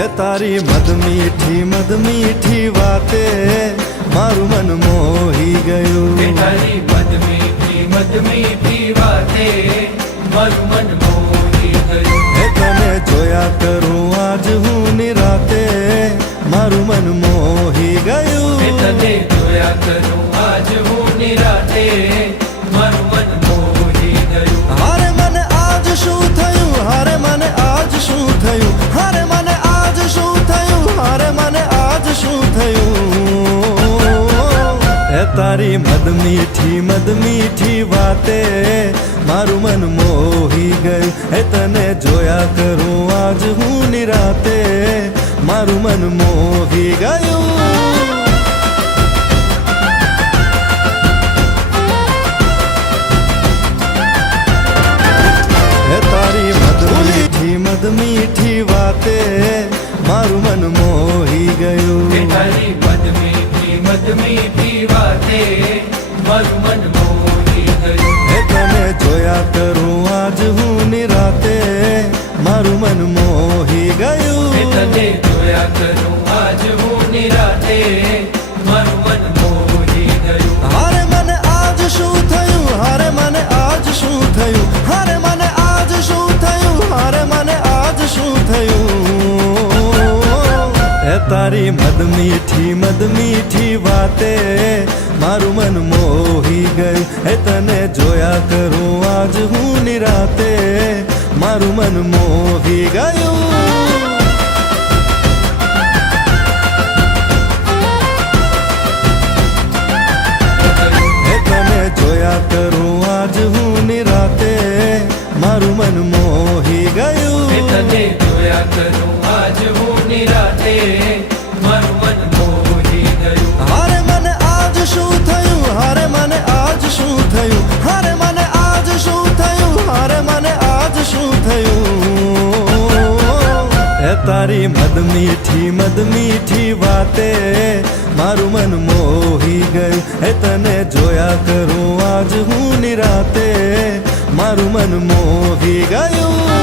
હે તારી મદ મીઠી વાતે મારું મન મોહી ગયું. તારી મદ મીઠી વાતે મારું મન મોહી ગયું. હે તને જોયા કરું આજ હું નિરાતે મારું મન મોહી ગયું. તને જોયા કરું આજ હું નિરાતે મારું મન મોહી ગયું. હારે મને આજ શું થયું, હારે મને આજ શું થયું, હારે મને આજ શું થયું, હારે મને આજ શું થયું. હે તારી મદ મીઠી વાતે મારું મન મોહી ગયું. હે તને જોયા કરું આજ હું નિરાતે મારું મન મોહી ગયું. તારી મદ મીઠી વાતે મારું મન મોહી ગયું. તારી મદ મીઠી વાતે મારું મન મોહી ગયું. હે તને જોયા કરું આજ હું નિરાતે મારું મન મોહી ગયું. તને જોયા કરું આજ હું નિરાતે મારું મન મોહી ગયું. હારે મને આજ શું થયું, હારે મને આજ શું થયું, હારે મને આજ શું થયું, હારે મને આજ શું થયું. હે તારી મદ મીઠી વાતે મારું મન મોહી ગયું. હે તને જોયા કરું આજ હું નિરાતે મારું મન મોહી ગયું. જોયા કરું આજ હું નિરાતે મારું મન મોહી ગયું. તને જોયા કરું આજ હું નિરાતે મારું મન મોહી ગયું. હારે મને આજ શું થયું, હારે મને આજ શું થયું, હારે મને આજ શું થયું, હારે મને આજ શું થયું. હે તારી મદ મીઠી વાતે મારું મન મોહી ગયું. હે તને જોયા કરું આજ હું નિરાતે મારું મન મોહી ગયું.